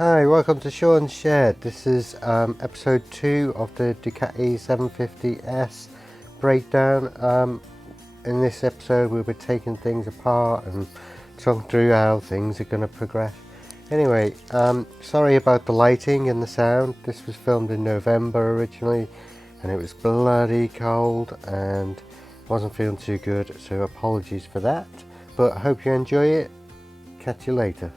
Hi, welcome to Sean's Shed. This is episode 2 of the Ducati 750S breakdown. In this episode we'll be taking things apart and talking through how things are going to progress. Anyway, sorry about the lighting and the sound. This was filmed in November originally and it was bloody cold and wasn't feeling too good, so apologies for that. But I hope you enjoy it. Catch you later.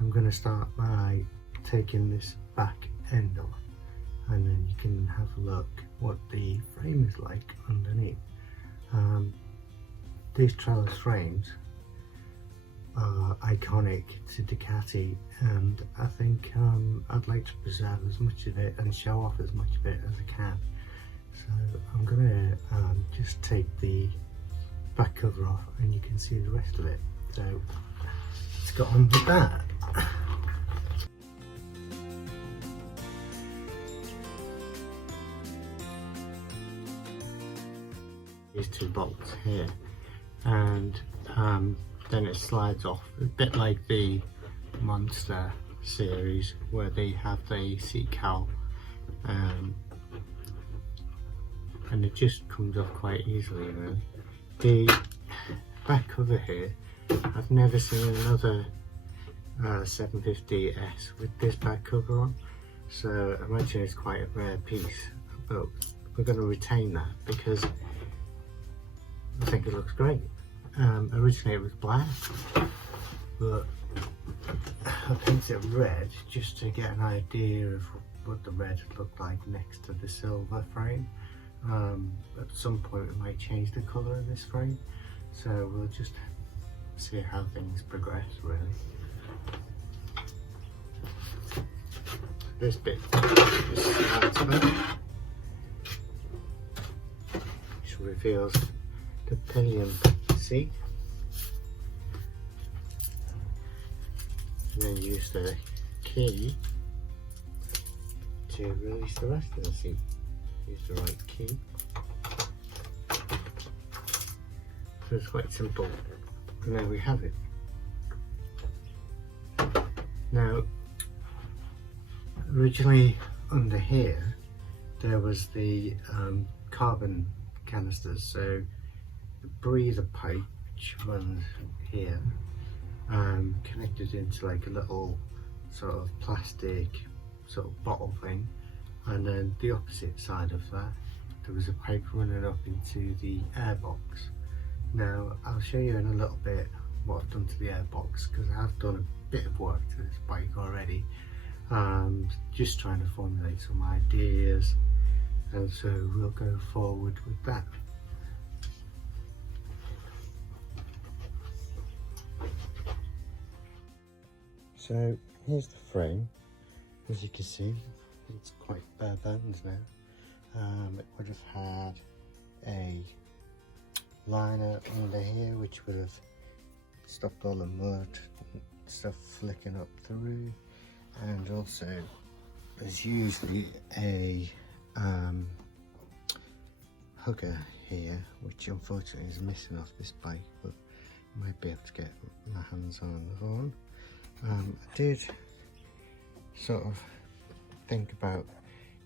I'm going to start by taking this back end off, and then you can have a look what the frame is like underneath. These trellis frames are iconic to Ducati, and I think I'd like to preserve as much of it and show off as much of it as I can. So I'm going to just take the back cover off and you can see the rest of it. So let's get on with that. These two bolts here, and then it slides off, a bit like the Monster series where they have the seat cowl, and it just comes off quite easily really. The back cover here, I've never seen another 750S with this back cover on, so I imagine it's quite a rare piece, but we're going to retain that because I think it looks great. Originally it was black, but I painted it red just to get an idea of what the red looked like next to the silver frame. At some point we might change the colour of this frame, so we'll just see how things progress really. This bit is which reveals the pillion seat, and then use the key to release the rest of the seat. Use the right key. So it's quite simple, and there we have it. Now, originally under here there was the carbon canisters, so the breather pipe which runs here connected into like a little sort of plastic sort of bottle thing, and then the opposite side of that there was a pipe running up into the airbox. Now I'll show you in a little bit what I've done to the airbox, because I have done a bit of work to this bike already, just trying to formulate some ideas, and so we'll go forward with that. So here's the frame. As you can see, it's quite bare bones now. It would have had a liner under here which would have stopped all the mud and stuff flicking up through, and also there's usually a hugger here which unfortunately is missing off this bike, but I might be able to get my hands on one. I did sort of think about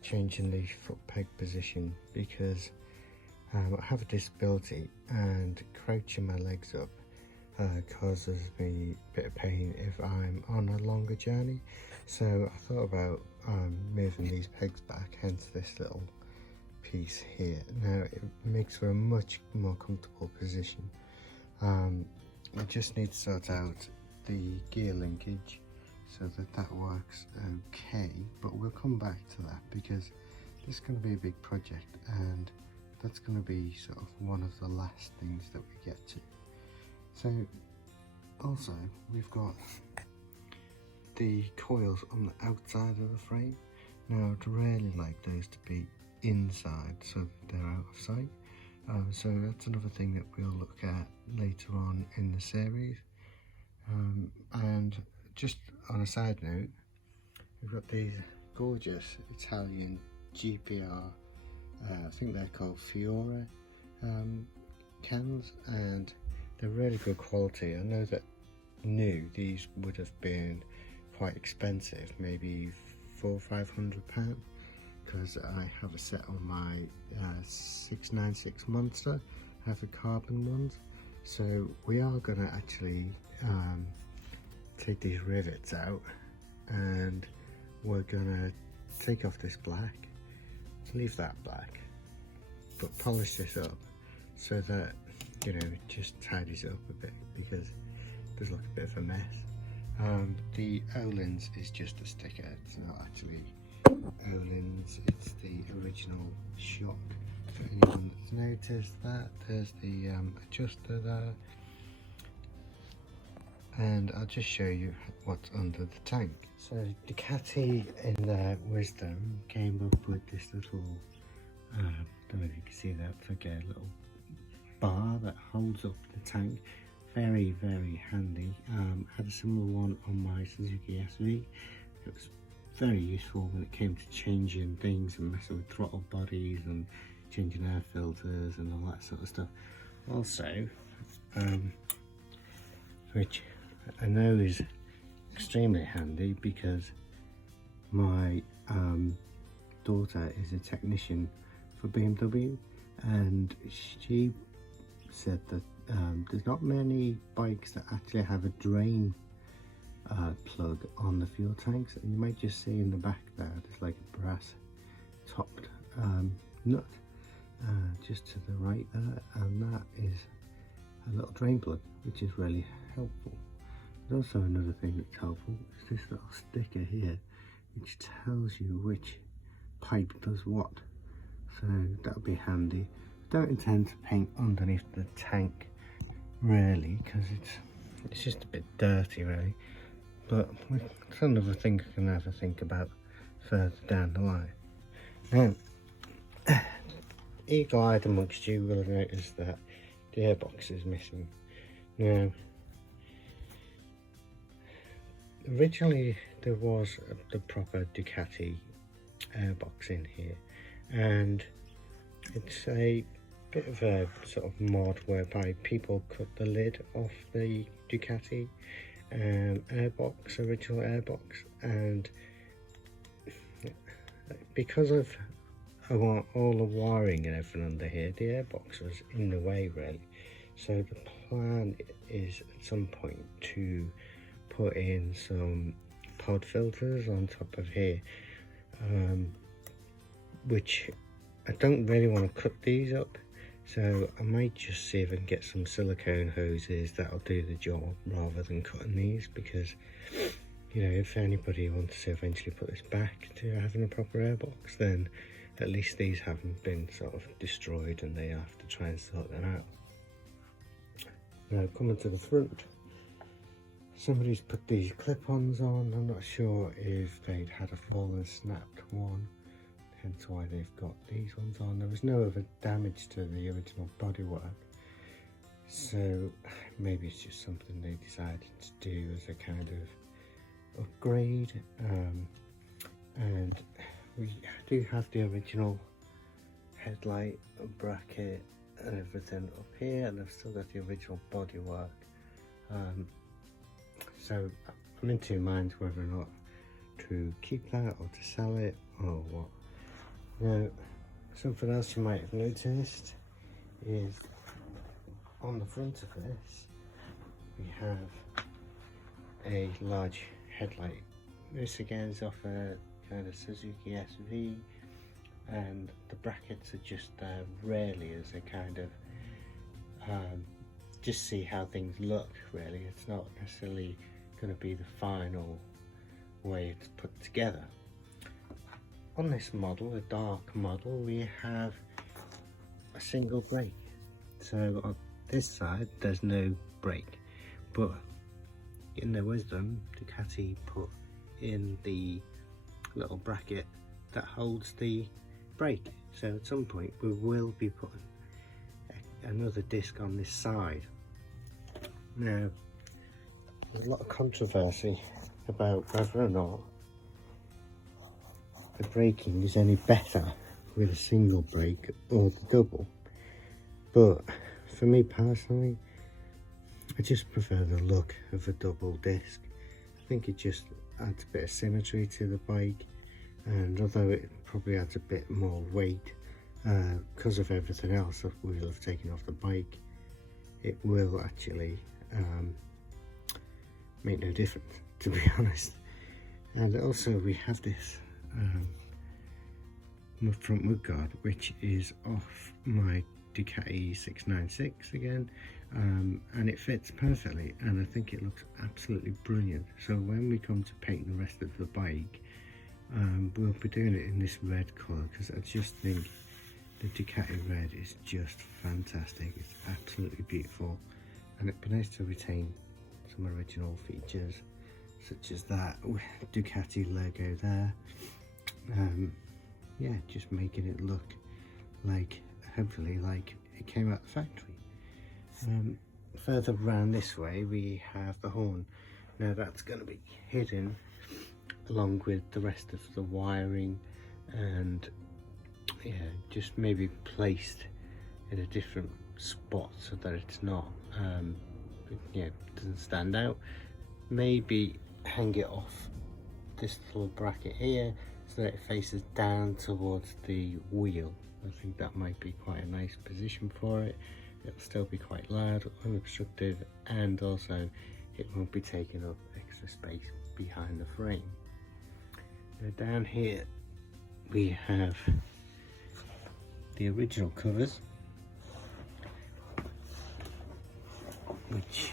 changing the foot peg position because I have a disability and crouching my legs up causes me a bit of pain if I'm on a longer journey. So I thought about moving these pegs back, hence this little piece here. Now it makes for a much more comfortable position. I just need to sort out the gear linkage so that works okay, but we'll come back to that because this is going to be a big project, and that's going to be sort of one of the last things that we get to. So also we've got the coils on the outside of the frame. Now I'd really like those to be inside so that they're out of sight. So that's another thing that we'll look at later on in the series. And just on a side note, we've got these gorgeous Italian GPR, I think they're called Fiore cans, and they're really good quality. I know that new, these would have been quite expensive, maybe £400-500, because I have a set on my 696 Monster. I have the carbon ones, so we are going to actually take these rivets out, and we're going to take off this black, leave that black, but polish this up so that, you know, it just tidies it up a bit, because it does look a bit of a mess. The O-lens is just a sticker, it's not actually O-lens, it's the original shock. For anyone that's noticed that, there's the adjuster there, and I'll just show you what's under the tank. So Ducati, in their wisdom, came up with this little, I don't know if you can see that, it's like a little bar that holds up the tank. Very, very handy. Had a similar one on my Suzuki SV. It was very useful when it came to changing things and messing with throttle bodies and changing air filters and all that sort of stuff. Also, which I know is extremely handy, because my daughter is a technician for BMW, and she said that there's not many bikes that actually have a drain plug on the fuel tanks, and you might just see in the back there's like a brass topped nut just to the right there, and that is a little drain plug, which is really helpful. There's also another thing that's helpful, is this little sticker here, which tells you which pipe does what, so that'll be handy. I don't intend to paint underneath the tank really, because it's just a bit dirty really, but it's another thing I can have a think about further down the line. Now, eagle-eyed amongst you will have noticed that the airbox is missing. Now, originally there was the proper Ducati airbox in here, and it's a bit of a sort of mod whereby people cut the lid off the Ducati airbox, original airbox, and because of all the wiring and everything under here, the airbox was in the way really. So the plan is at some point to put in some pod filters on top of here, which I don't really want to cut these up, so I might just see if I can get some silicone hoses that'll do the job rather than cutting these, because, you know, if anybody wants to eventually put this back to having a proper airbox, then at least these haven't been sort of destroyed and they have to try and sort them out. Now, coming to the front, somebody's put these clip-ons on. I'm not sure if they'd had a fallen snapped one, hence why they've got these ones on. There was no other damage to the original bodywork, so maybe it's just something they decided to do as a kind of upgrade. And we do have the original headlight bracket and everything up here, and I've still got the original bodywork. So I'm in two minds whether or not to keep that or to sell it or what. Now, something else you might have noticed is on the front of this we have a large headlight. This again is off a kind of Suzuki SV, and the brackets are just there rarely as a kind of just see how things look really. It's not necessarily going to be the final way it's put together. On this model, the dark model, we have a single brake. So on this side there's no brake, but in their wisdom, Ducati put in the little bracket that holds the brake. So at some point we will be putting another disc on this side. Now, there's a lot of controversy about whether or not the braking is any better with a single brake or the double, but for me personally, I just prefer the look of a double disc. I think it just adds a bit of symmetry to the bike, and although it probably adds a bit more weight because of everything else that we'll have taken off the bike, it will actually make no difference, to be honest. And also we have this front mudguard, which is off my Ducati 696 again, and it fits perfectly, and I think it looks absolutely brilliant. So when we come to paint the rest of the bike, we'll be doing it in this red colour, because I just think the Ducati red is just fantastic. It's absolutely beautiful, and it'd be nice to retain some original features such as that Ducati logo there. Yeah, just making it look like, hopefully, like it came out of the factory. Further around this way we have the horn. Now that's going to be hidden along with the rest of the wiring, and yeah, just maybe placed in a different spot so that it's not doesn't stand out. Maybe hang it off this little bracket here so that it faces down towards the wheel. I think that might be quite a nice position for it. It'll still be quite loud, unobstructed, and also it won't be taking up extra space behind the frame. Now down here we have the original covers, which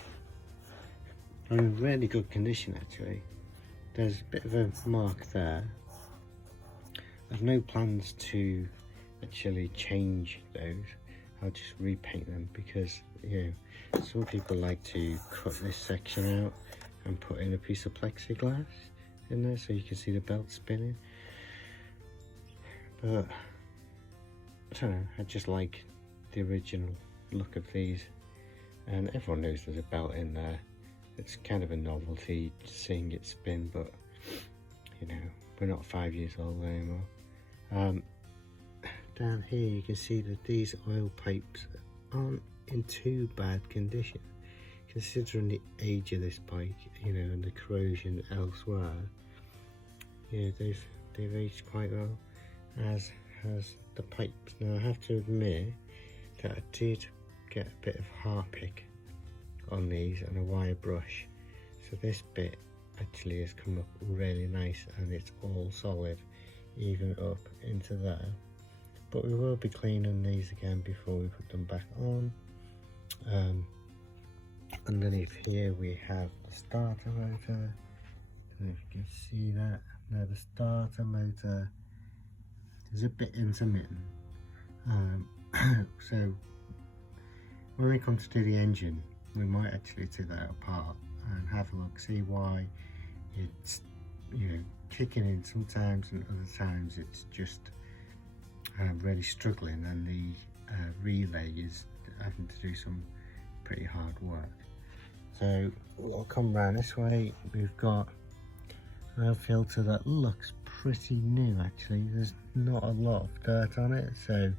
are in really good condition actually. There's a bit of a mark there. I've no plans to actually change those. I'll just repaint them, because some people like to cut this section out and put in a piece of plexiglass in there so you can see the belt spinning. But I don't know, I just like the original look of these, and everyone knows there's a belt in there. It's kind of a novelty seeing it spin, but we're not 5 years old anymore. Down here you can see that these oil pipes aren't in too bad condition, considering the age of this bike, and the corrosion elsewhere. Yeah, they've aged quite well, as has the pipes. Now I have to admit that I did get a bit of harpic on these and a wire brush, so this bit actually has come up really nice, and it's all solid even up into there. But we will be cleaning these again before we put them back on. Underneath here we have the starter motor. I don't know if you can see that. Now the starter motor is a bit intermittent, so when we come to do the engine, we might actually take that apart and have a look, see why it's kicking in sometimes, and other times it's just really struggling, and the relay is having to do some pretty hard work. So we'll come around this way. We've got an oil filter that looks pretty new actually. There's not a lot of dirt on it, so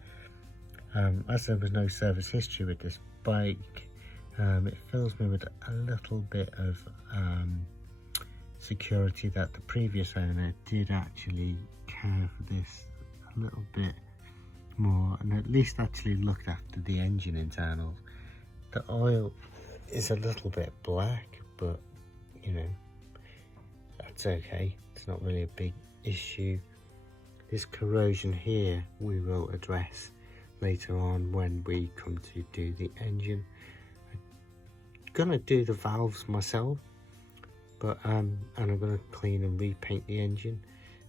as there was no service history with this bike, it fills me with a little bit of security that the previous owner did actually care for this a little bit more, and at least actually looked after the engine internals. The oil is a little bit black, but that's okay. It's not really a big issue. This corrosion here we will address later on when we come to do the engine. I'm gonna do the valves myself, but and I'm gonna clean and repaint the engine,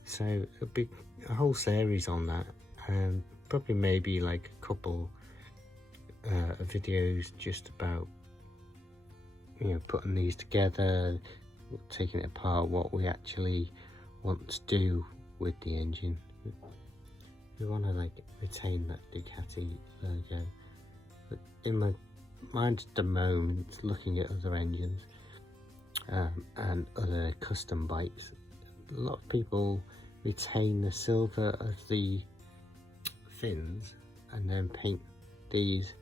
so it'll be a whole series on that, and probably maybe like a couple videos just about putting these together, taking it apart, what we actually want to do with the engine. We want to retain that Ducati logo, but in my mind at the moment, looking at other engines and other custom bikes, a lot of people retain the silver of the fins and then paint these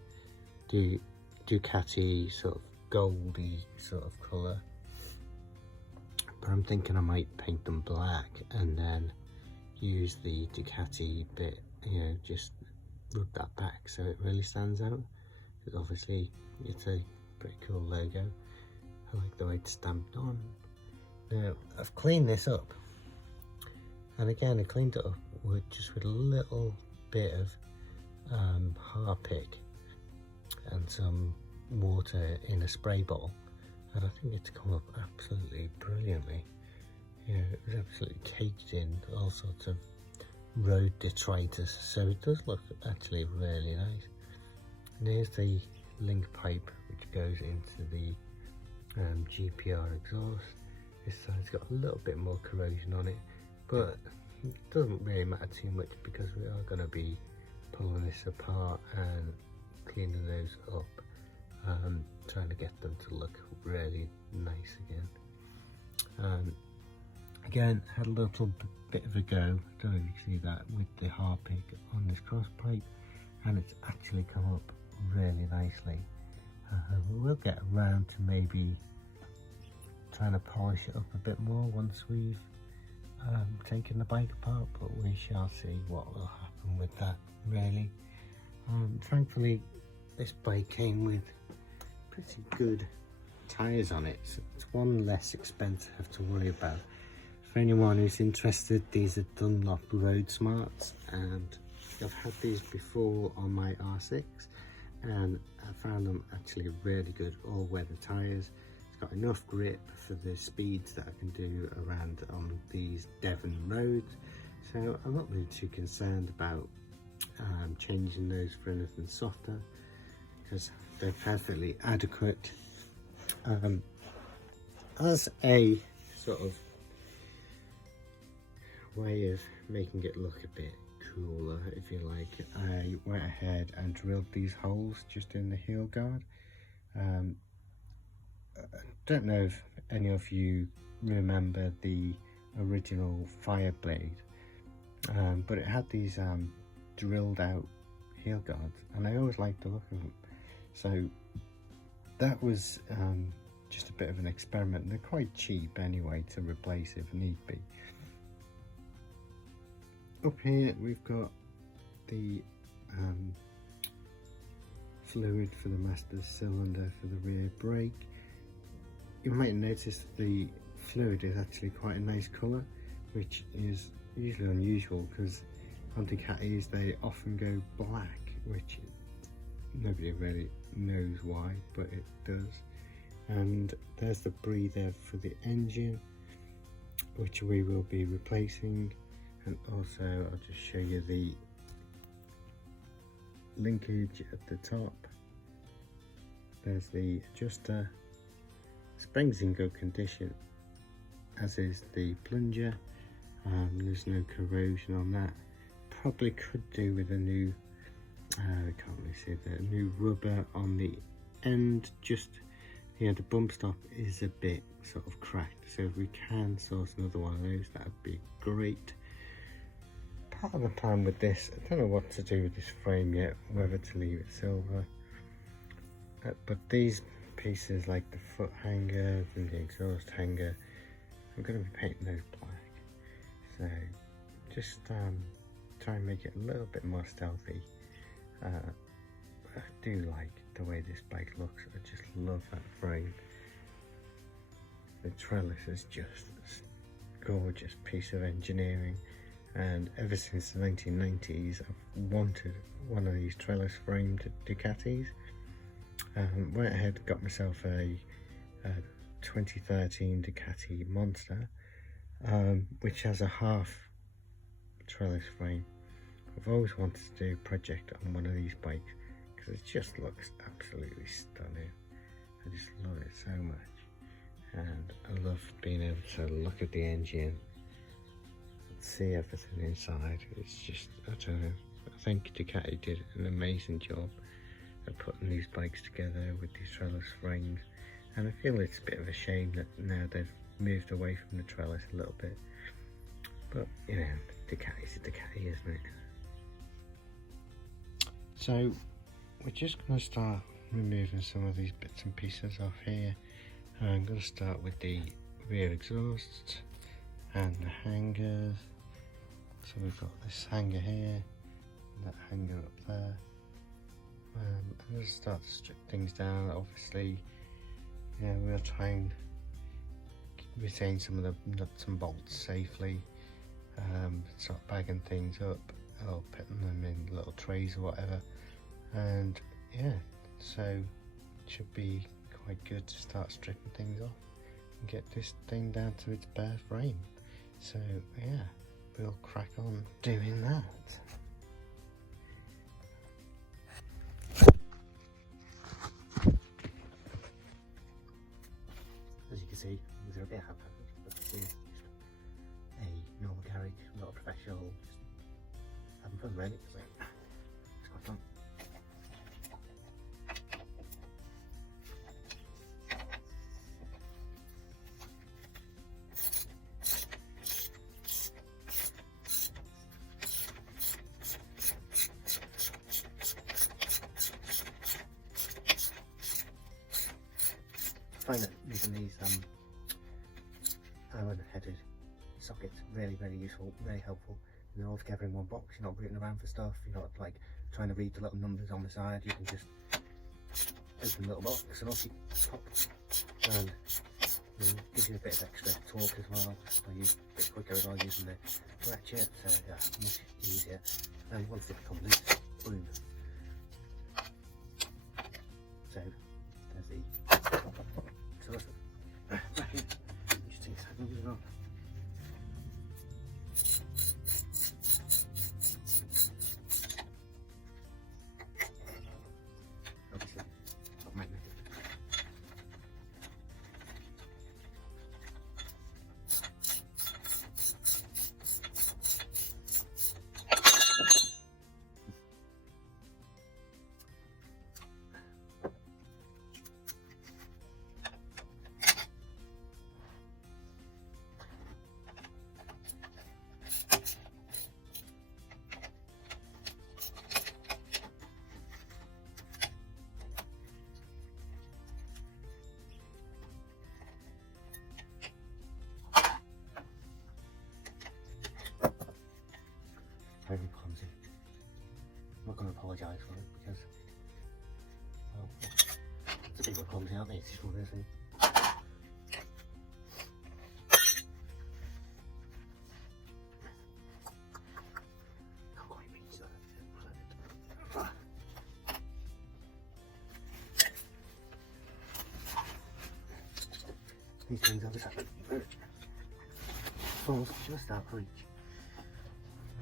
Ducati sort of goldy sort of colour, but I'm thinking I might paint them black and then use the Ducati bit, you know, just rub that back so it really stands out, because obviously it's a pretty cool logo. I like the way it's stamped on. Now I've cleaned this up, and again I cleaned it up with a little bit of Harpic and some water in a spray bottle, and I think it's come up absolutely brilliantly. You know, it was absolutely caked in all sorts of road detritus, so it does look actually really nice. And here's the link pipe which goes into the GPR exhaust. This side's got a little bit more corrosion on it, but it doesn't really matter too much because we are going to be pulling this apart and cleaning those up, trying to get them to look really nice again. Again, had a little bit of a go, I don't know if you can see that, with the Harpic on this cross pipe, and it's actually come up really nicely. We'll get around to maybe trying to polish it up a bit more once we've taken the bike apart, but we shall see what will happen with that, really. Thankfully this bike came with pretty good tyres on it, so it's one less expense I have to worry about. For anyone who's interested, these are Dunlop Road Smarts, and I've had these before on my R6 and I found them actually really good all-weather tyres. It's got enough grip for the speeds that I can do around on these Devon roads, so I'm not really too concerned about changing those for anything softer, because they're perfectly adequate. As a sort of way of making it look a bit cooler, if you like, I went ahead and drilled these holes just in the heel guard. I don't know if any of you remember the original Fireblade, but it had these drilled out heel guards, and I always liked the look of them, so that was just a bit of an experiment. They're quite cheap anyway to replace if need be. Up here we've got the fluid for the master cylinder for the rear brake. You might notice the fluid is actually quite a nice colour, which is usually unusual because on Ducatis they often go black, which nobody really knows why, but it does. And there's the breather for the engine, which we will be replacing. And also I'll just show you the linkage at the top. There's the adjuster. Spring's in good condition, as is the plunger. There's no corrosion on that. Probably could do with a new, I can't really see the new rubber on the end. Just, yeah, the bump stop is a bit sort of cracked, so if we can source another one of those, that would be great. Part of the plan with this, I don't know what to do with this frame yet, whether to leave it silver, but these pieces like the foot hanger and the exhaust hanger, I'm going to be painting those black, so just try and make it a little bit more stealthy. I do like the way this bike looks, I just love that frame. The trellis is just a gorgeous piece of engineering, and ever since the 1990s I've wanted one of these trellis framed Ducatis. Went ahead and got myself a 2013 Ducati Monster, which has a half trellis frame. I've always wanted to do a project on one of these bikes because it just looks absolutely stunning. I just love it so much, and I love being able to look at the engine, see everything inside. It's just, I don't know, I think Ducati did an amazing job of putting these bikes together with these trellis frames, and I feel it's a bit of a shame that now they've moved away from the trellis a little bit, but you know, Ducati's a Ducati, isn't it? So we're just going to start removing some of these bits and pieces off here. I'm going to start with the rear exhausts and the hangers. So we've got this hanger here, and that hanger up there. I'm going to start to strip things down. Obviously, yeah, we'll try and retain some of the nuts and bolts safely. Start bagging things up or putting them in little trays or whatever, and yeah, so it should be quite good to start stripping things off and get this thing down to its bare frame. So yeah, we'll crack on doing that. As you can see, these are a bit haphazard, but this is a normal garage, not a professional, just having fun really, so it's quite fun. I find that using these Allen headed sockets really useful, very helpful. And they're all together in one box. You're not rooting around for stuff, you're not like trying to read the little numbers on the side. You can just open the little box and off you pop, and gives you a bit of extra torque as well. I use a bit quicker as well using the ratchet, so yeah, much easier. And once it becomes loose, boom. So there's the bracket. Just take seconds as well. Obviously, not magnetic. Very clumsy. I'm not going to apologise for it because, well, it's a bit clumsy, aren't they? It's just one of those things. Not quite reach that. These things are just almost just out of reach.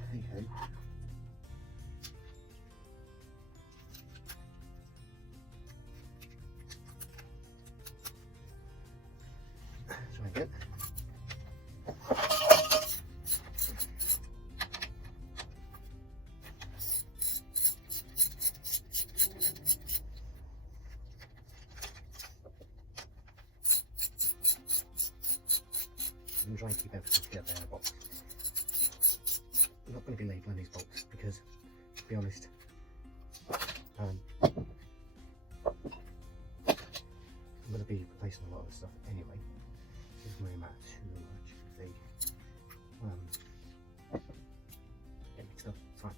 There you go. Try again. I'm trying to keep everything together in a box. I'm not going to be labelling these bolts because, to be honest, I'm going to be replacing a lot of stuff anyway. It doesn't really matter too much if they get mixed up. It's fine.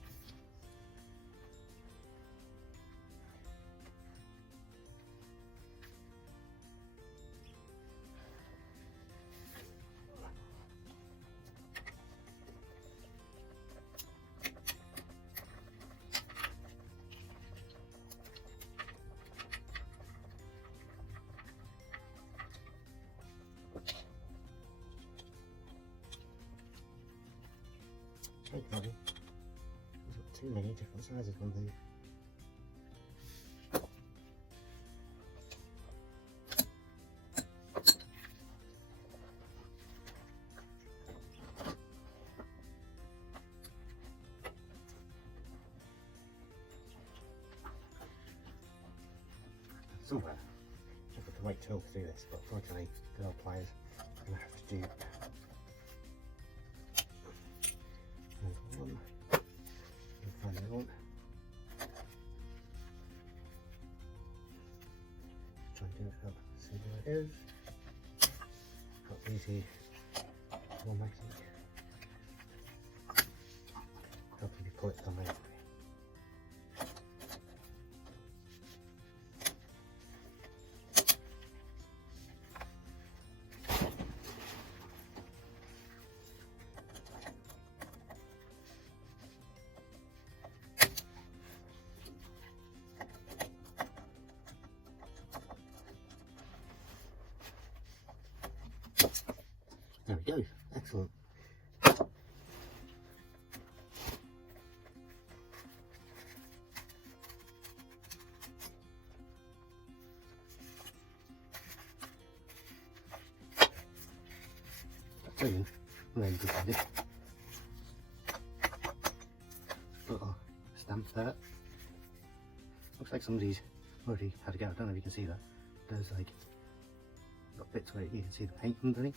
Take money. There's not too many different sizes on these. Somewhere I've got the right tool to do this, but unfortunately, good old pliers, I'm going to have to do one, and find another one. see where it is. How easy will make it. Helping you pull it down anyway. There we go, excellent. Brilliant, really good at it. Little stamp there. Looks like somebody's already had a go. I don't know if you can see that. There's like little bits where you can see the paint underneath.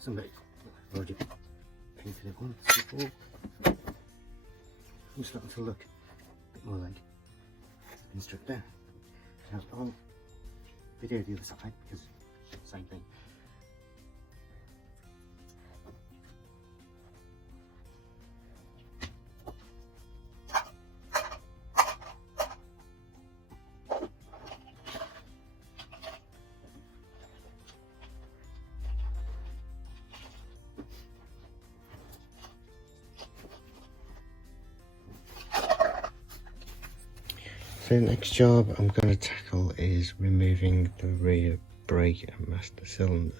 Somebody already painted it once before. I'm starting to look a bit more like it's been stripped down. Now I'll video the other side because it's the same thing. So the next job I'm going to tackle is removing the rear brake and master cylinder.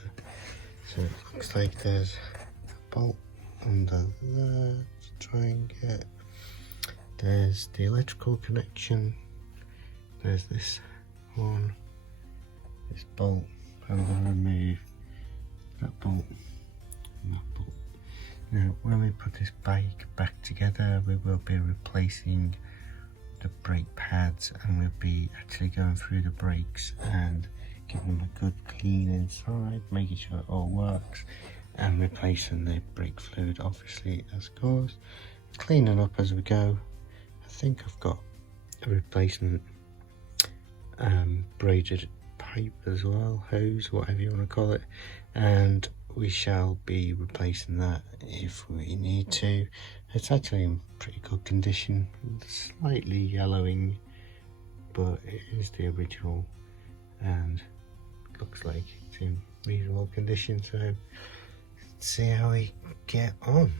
So it looks like there's a bolt under there to try and get. There's the electrical connection. There's this one, this bolt. I'm going to remove that bolt and that bolt. Now when we put this bike back together, we will be replacing the brake pads, and we'll be actually going through the brakes and giving them a good clean inside, making sure it all works, and replacing the brake fluid obviously as goes, cleaning up as we go. I think I've got a replacement braided pipe as well, hose, whatever you want to call it, and we shall be replacing that if we need to. It's actually in pretty good condition, slightly yellowing, but it is the original and looks like it's in reasonable condition, so let's see how we get on.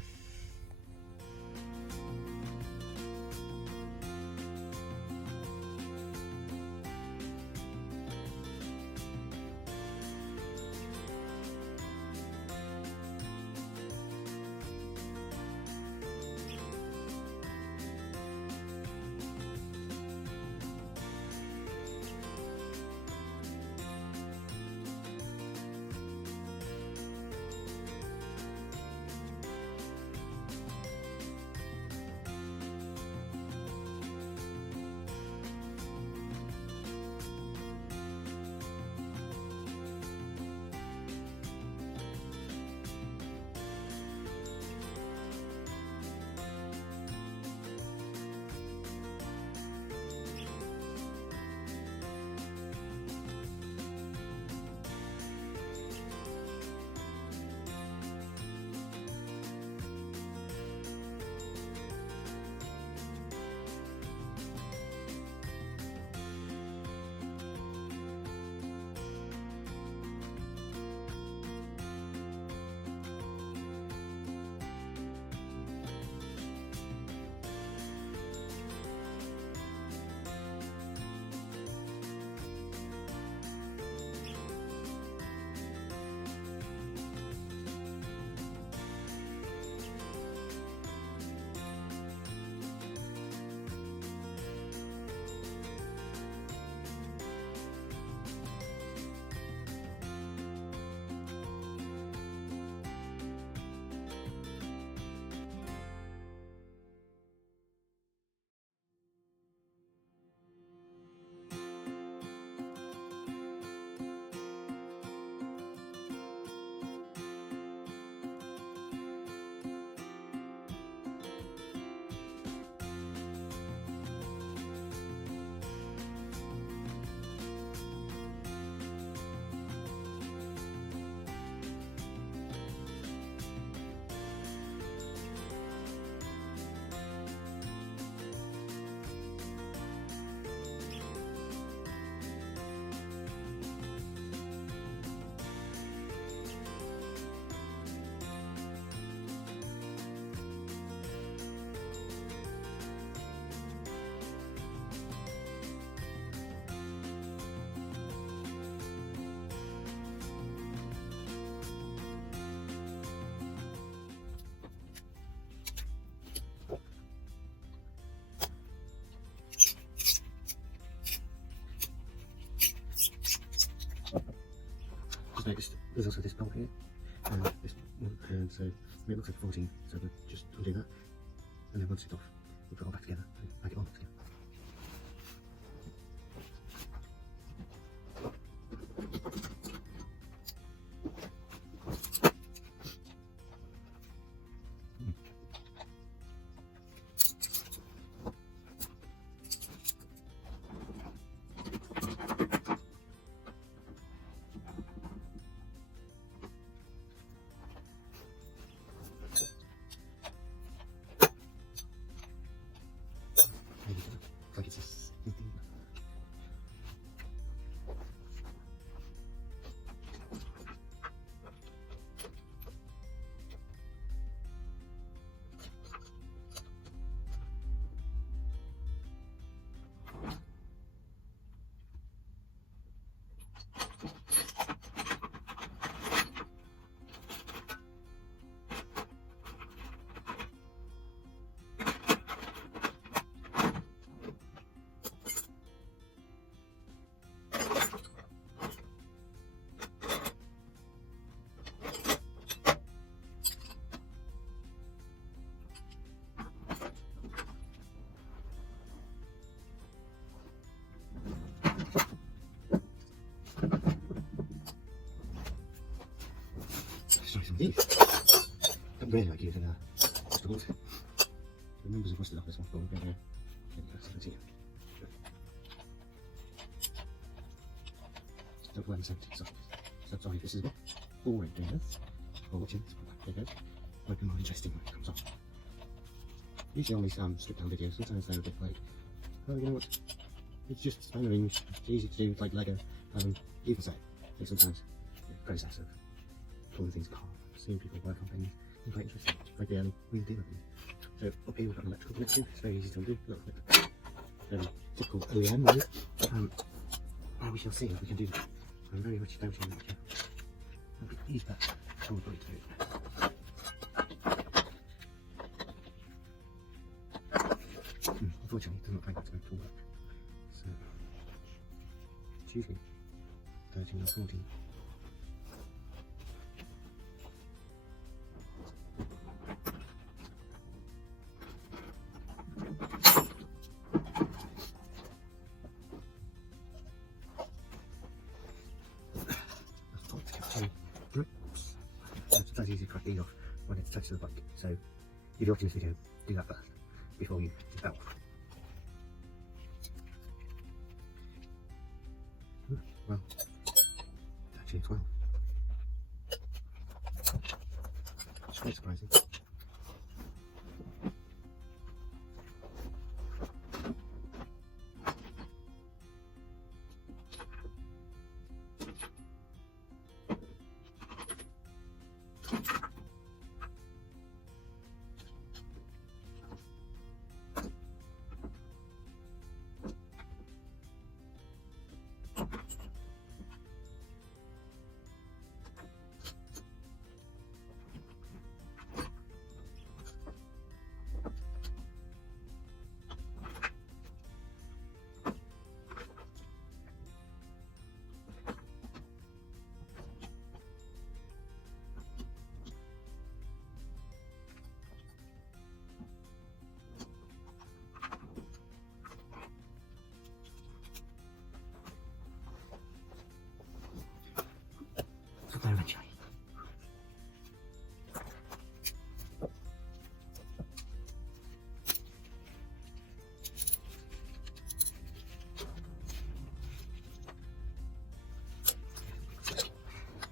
There's also this bolt here, and this one, and so it looks like 14, so we'll just undo that, and then once it's off, we'll put it all back together and make it all back together. Like it's just these. Don't really like using vegetables. The numbers have rusted off this one, but we're going to don't blame the so sorry, this is a boring doing this. Or watching this, there you go. Might be more interesting when it comes off. Usually on these stripped down videos, sometimes they're a bit like, oh, you know what, it's just spanner rings, it's easy to do, it's like Lego, you can say, so sometimes the process of pulling things apart, seeing people work on things, is quite interesting, like the wheel deal of them. So up here we've got an electrical connection, it's very easy to undo, look, very typical OEM really. Now we shall see if we can do that. I'm very much doubting that we can. I'll put these back, and we'll put it through. Unfortunately, it doesn't look like that's going to work. So, Tuesday, 13 or 14. That's easy to crack these off when it's attached to the bike. So, if you're watching this video, do that first before you just belt off. Well, it's actually 12. It's quite surprising. There eventually.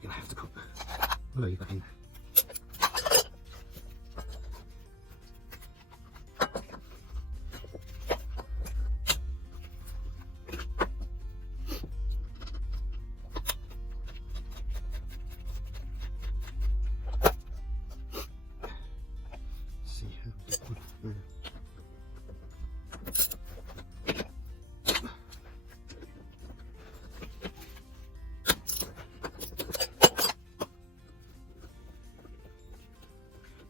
You'll have to put the load back in.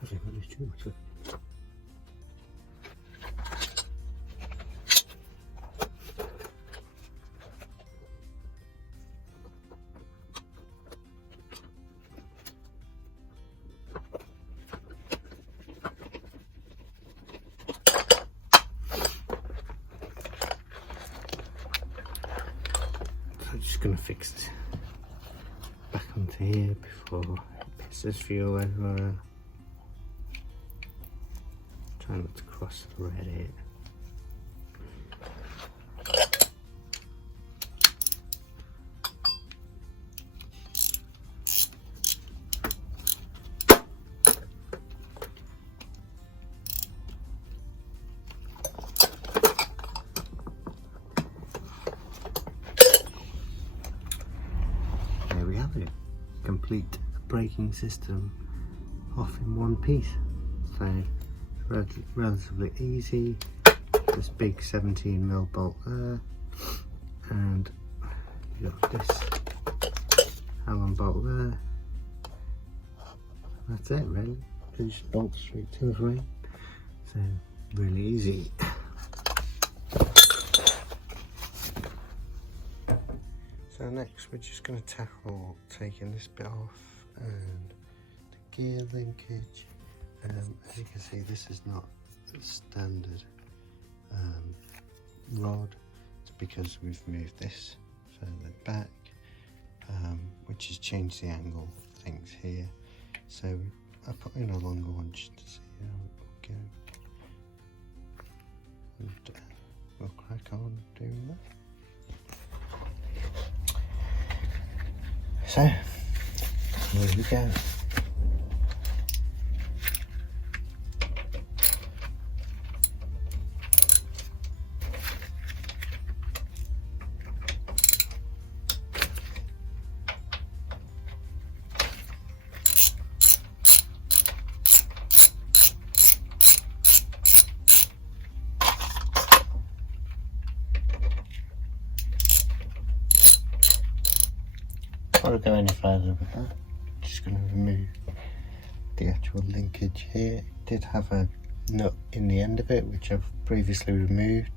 Okay, well, there's too much. fixed back onto here before it pisses fuel everywhere. Try not to cross the red here. There we have it. Complete braking system off in one piece. So relatively easy. This big 17mm bolt there, and you got this Allen bolt there. That's it really. Just bolt straight to the frame. So really easy. So next we're just going to tackle taking this bit off and the gear linkage. As you can see, this is not a standard rod. It's because we've moved this further back, which has changed the angle of things here. So I put in a longer one just to see how it will go. And we'll crack on doing that. So, here we go. Before I go any further with that, I'm just going to remove the actual linkage here. It did have a nut in the end of it, which I've previously removed,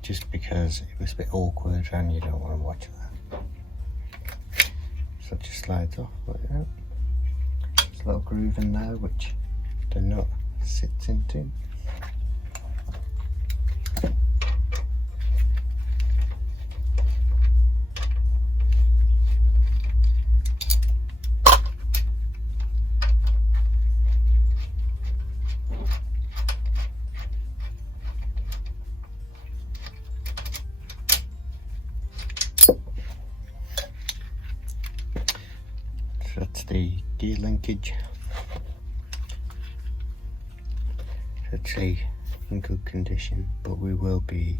just because it was a bit awkward and you don't want to watch that. So it just slides off like that. There's a little groove in there which the nut sits into. That's the gear linkage. It's actually in good condition, but we will be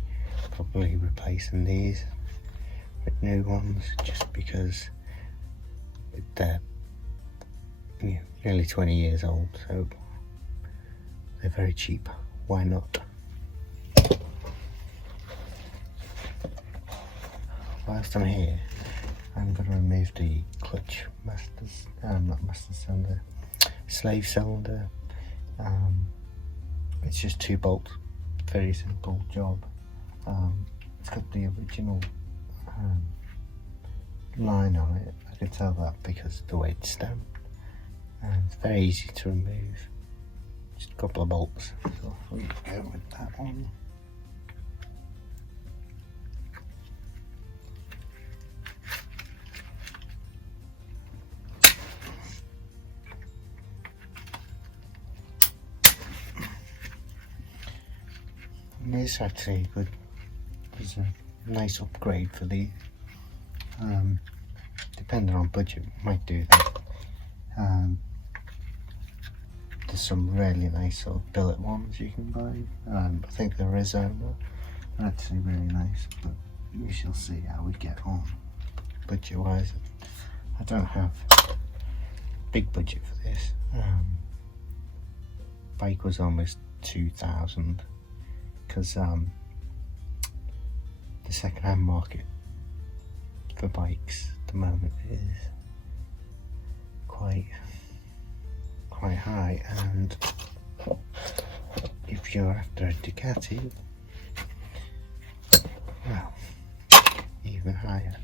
probably replacing these with new ones just because they're nearly 20 years old, so they're very cheap. Why not? Whilst I'm here, I'm going to remove the clutch slave cylinder. It's just 2 bolts, very simple job. It's got the original line on it. I can tell that because of the way it's stamped, and it's very easy to remove. Just a couple of bolts. So we go with that one. It's actually good. It's a nice upgrade for these. Depending on budget, might do that. There's some really nice sort of billet ones you can buy. I think the Rizzo are actually really nice, but we shall see how we get on budget wise. I don't have big budget for this. Bike was almost 2,000. Because the second-hand market for bikes at the moment is quite high, and if you're after a Ducati, well, even higher.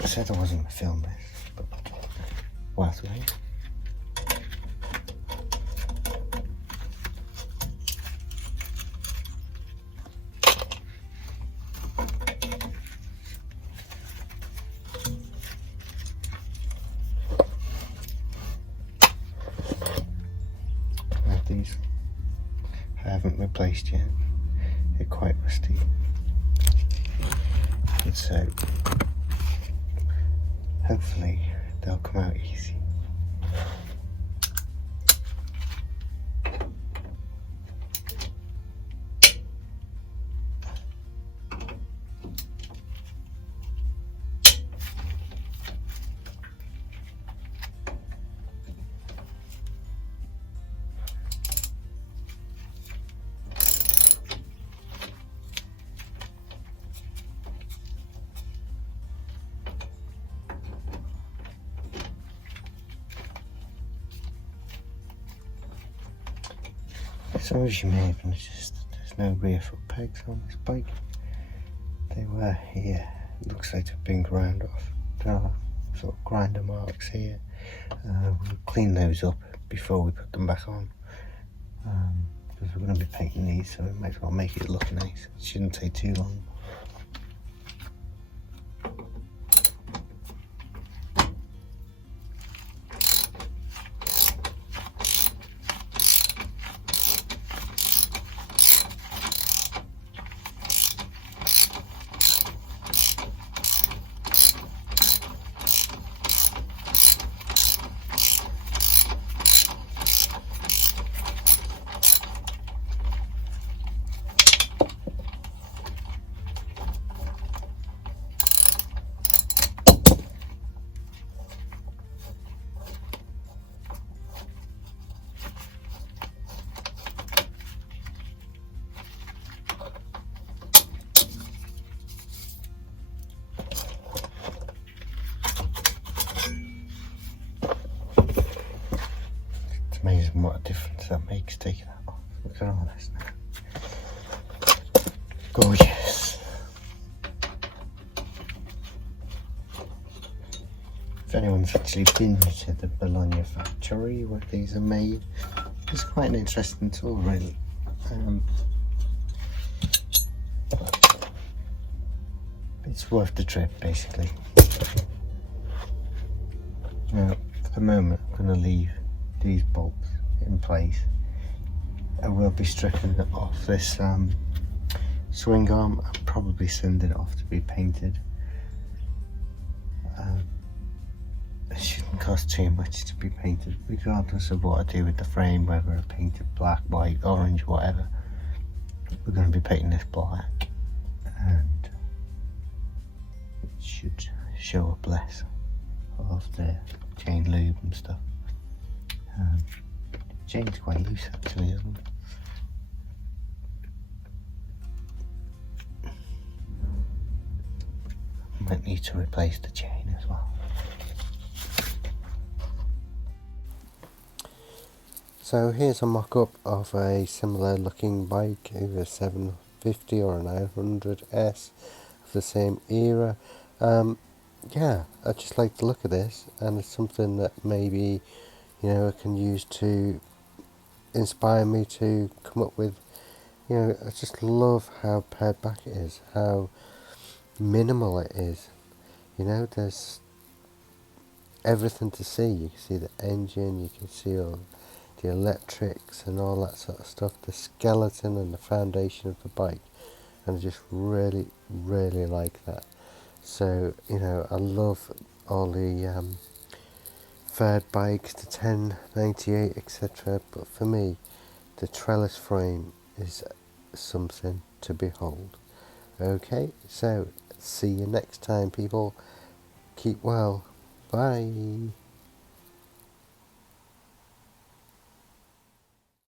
I said I wasn't going to film this, but whilst waiting. replaced yet. They're quite rusty. And so hopefully they'll come out easy. So as you may have noticed, there's no rear foot pegs on this bike. They were here. It looks like they've been ground off. There are sort of grinder marks here. We'll clean those up before we put them back on. Because we're going to be painting these, so we might as well make it look nice. It shouldn't take too long. Amazing what a difference that makes taking that off. Look at all this now. Gorgeous. If anyone's actually been to the Bologna factory where these are made, it's quite an interesting tour really. It's worth the trip basically. Now for the moment I'm going to leave these bolts in place. I will be stripping off this swing arm and probably send it off to be painted. It shouldn't cost too much to be painted regardless of what I do with the frame, whether I paint it black, white, orange, whatever. We're going to be painting this black and it should show up less of the chain lube and stuff. Chain's quite loose actually, isn't it? Might need to replace the chain as well. So here's a mock-up of a similar looking bike, either a 750 or a 900S of the same era. Yeah, I just like the look of this, and it's something that maybe, you know, I can use to inspire me to come up with, you know, I just love how pared back it is, how minimal it is. You know, there's everything to see. You can see the engine, you can see all the electrics and all that sort of stuff, the skeleton and the foundation of the bike, and I just really like that. So, you know, I love all the third bikes, the 1098, etc. But for me, the trellis frame is something to behold. Okay, so see you next time, people. Keep well. Bye.